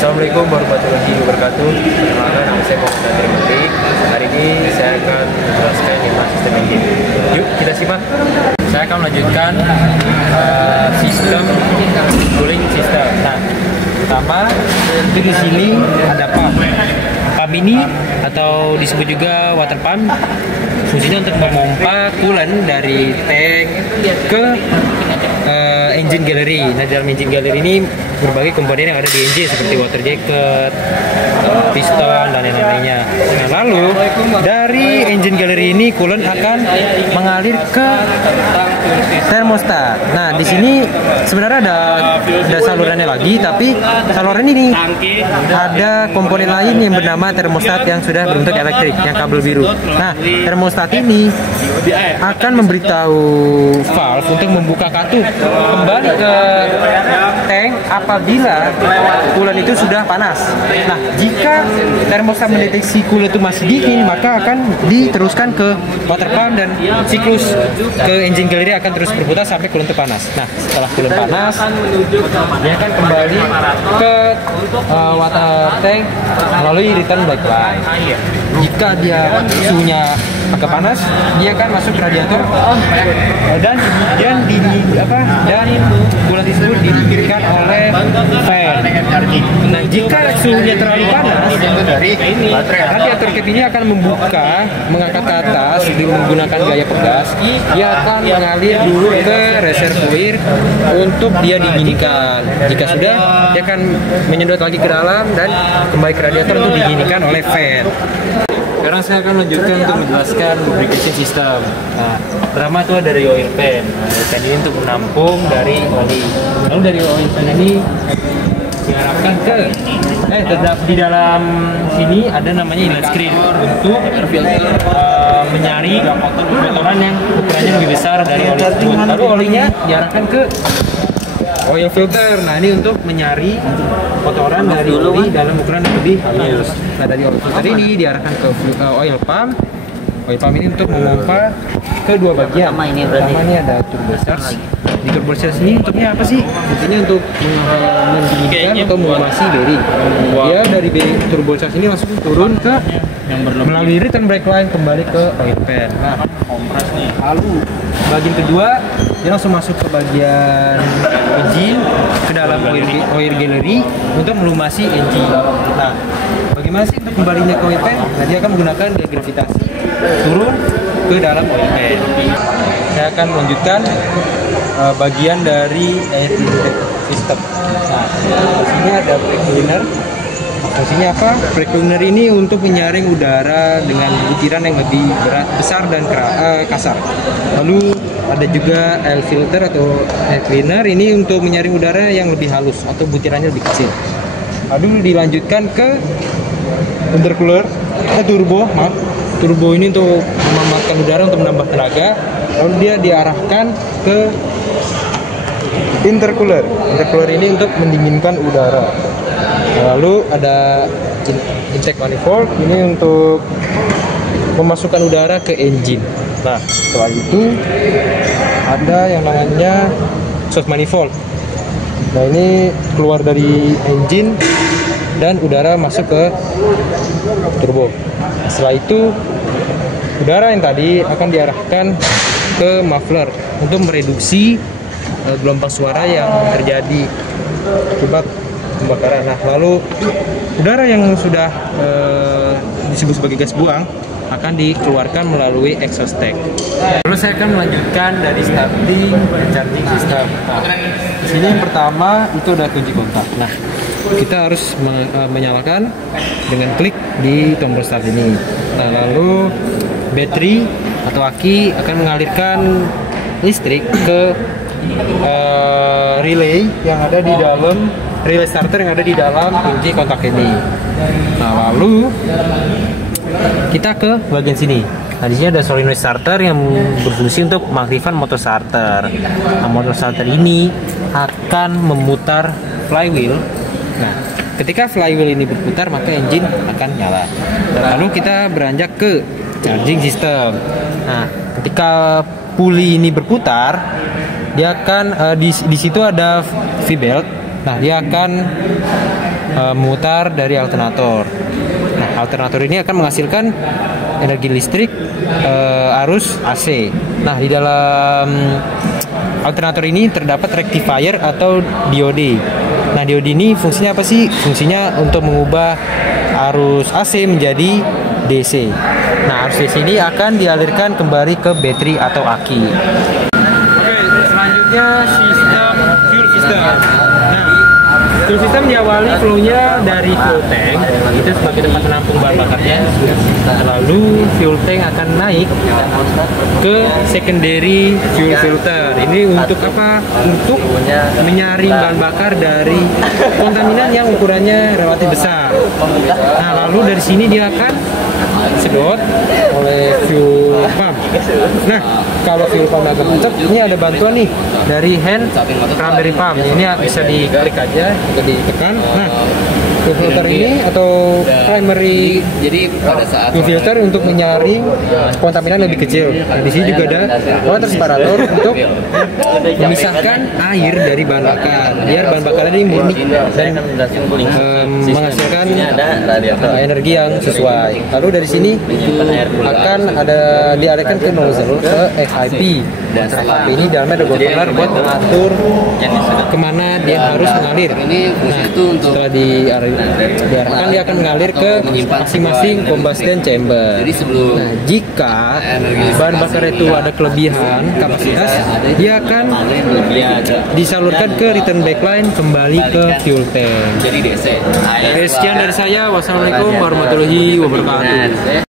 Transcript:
Assalamualaikum warahmatullahi wabarakatuh. Perkenalkan, nama saya Muhammad Trimantri. Hari ini saya akan menjelaskan 5 sistem engine. Yuk kita simak. Saya akan melanjutkan sistem cooling system. Nah, pertama itu di sini ada pump. Pump ini atau disebut juga water pump, fungsinya untuk memompa coolant dari tank ke engine gallery. Nah, dalam engine gallery ini berbagai komponen yang ada di engine seperti water jacket, piston dan lain-lainnya. Nah, lalu dari engine gallery ini coolant akan mengalir ke termostat. Nah, di sini sebenarnya ada salurannya lagi, tapi saluran ini ada komponen lain yang bernama termostat yang sudah berbentuk elektrik, yang kabel biru. Nah, termostat ini akan memberitahu valve untuk membuka katup kembali ke tank apabila coolant itu sudah panas. Nah, jika termostat mendeteksi coolant itu masih dingin, maka akan diteruskan ke water pump dan siklus ke engine gallery akan terus berputar sampai coolant itu panas. Nah, setelah coolant panas, dia akan kembali ke water tank melalui return black line. Jika dia suhunya agak panas, dia akan masuk ke radiator dan coolant tersebut didinginkan oleh fan. Nah, jika suhunya terlalu panas, radiator cap ini akan mengangkat ke atas dengan menggunakan gaya pegas. Dia akan mengalir dulu ke reservoir untuk dia dinginkan. Jika sudah, dia akan menyedot lagi ke dalam dan kembali ke radiator untuk dinginkan oleh fan. Sekarang saya akan lanjutkan untuk menjelaskan lubrication system. Nah, pertama itu ada dari oil pan. Nah, oil pan ini untuk menampung dari oli. Lalu dari oil pan ini diarahkan ke di dalam sini ada namanya inlet screen untuk menyaring kotoran yang ukurannya lebih besar dari oli tersebut. Lalu olinya diarahkan ke oil filter. Nah, ini untuk menyaring kotoran dari oli dalam ukuran yang lebih halus. Nah, dari oil filter ini diarahkan ke oil pump. Oil pump ini untuk memompa ke dua bagian. Pertama ini ada turbo charge. Di turbo charge ini untuknya apa sih? Intinya untuk mendinginkan atau memasi bearing. Dia dari turbo charge ini langsung turun ke melalui return brake line kembali ke oil pan. Nah, kompres nih. Lalu bagian kedua dia langsung masuk ke bagian engine, ke dalam oil gallery untuk melumasi engine. Nah, bagaimana sih untuk kembalinya ke oil pan? Nah, dia akan menggunakan gaya gravitasi turun ke dalam oil pan. Saya akan melanjutkan bagian dari air intake system. Nah, di sini ada brake cleaner. Fungsinya apa? Brake cleaner ini untuk menyaring udara dengan butiran yang lebih besar dan kasar. Lalu ada juga air filter atau air cleaner, ini untuk menyaring udara yang lebih halus atau butirannya lebih kecil. Lalu dilanjutkan ke intercooler, turbo ini untuk memanfaatkan udara untuk menambah tenaga. Lalu dia diarahkan ke intercooler. Intercooler ini untuk mendinginkan udara. Lalu ada intake manifold, ini untuk memasukkan udara ke engine. Nah, setelah itu ada yang namanya exhaust manifold. Nah, ini keluar dari engine dan udara masuk ke turbo. Setelah itu udara yang tadi akan diarahkan ke muffler untuk mereduksi gelombang suara yang terjadi akibat pembakaran. Nah, lalu udara yang sudah disebut sebagai gas buang akan dikeluarkan melalui exhaust tank. Lalu saya akan melanjutkan dari starting dan charging system. Nah, di sini yang pertama itu ada kunci kontak. Nah, kita harus menyalakan dengan klik di tombol start ini. Nah, lalu baterai atau aki akan mengalirkan listrik ke relay yang ada di dalam relay starter yang ada di dalam kunci kontak ini. Nah, lalu kita ke bagian sini. Nah, di sini ada solenoid starter yang berfungsi untuk mengaktifkan motor starter. Nah, motor starter ini akan memutar flywheel. Nah, ketika flywheel ini berputar, maka engine akan nyala. Dan lalu kita beranjak ke charging system. Nah, ketika puli ini berputar, dia akan di situ ada V-belt. Nah, dia akan memutar dari alternator. Nah, alternator ini akan menghasilkan energi listrik arus AC. Nah, di dalam alternator ini terdapat rectifier atau diode. Nah, diode ini fungsinya apa sih? Fungsinya untuk mengubah arus AC menjadi DC. Nah, arus DC ini akan dialirkan kembali ke baterai atau aki. Oke, selanjutnya sistem fuel system. Nah, fuel system diawali flow-nya dari fuel tank, itu sebagai tempat menampung bahan bakarnya. Lalu fuel tank akan naik ke secondary fuel filter. Ini untuk apa? Untuk menyaring bahan bakar dari kontaminan yang ukurannya relatif besar. Nah, lalu dari sini dia akan sedot oleh fuel pump. Nah, kalau fuel pump agak macet, ini ada bantuan nih dari hand primary pump. Ini bisa diklik aja, bisa ditekan. Nah, fuel filter ini atau primary, jadi pada saat fuel filter untuk menyaring kontaminan lebih kecil. Nah, di sini juga ada water separator untuk memisahkan air dari bahan bakar, biar bahan bakar ini murni dan menghasilkan energi yang sesuai. Lalu dari sini akan diarahkan ke nozzle ke FIP. FIP ini dalamnya ada governor buat mengatur kemana dia harus mengalir. Nah, setelah diarahkan dia akan mengalir ke masing-masing combustion chamber. Nah, jika bahan bakar itu ada kelebihan kapasitas, dia akan disalurkan ke return backline kembali ke fuel tank. Oke, sekian dari saya. Wassalamualaikum warahmatullahi wabarakatuh.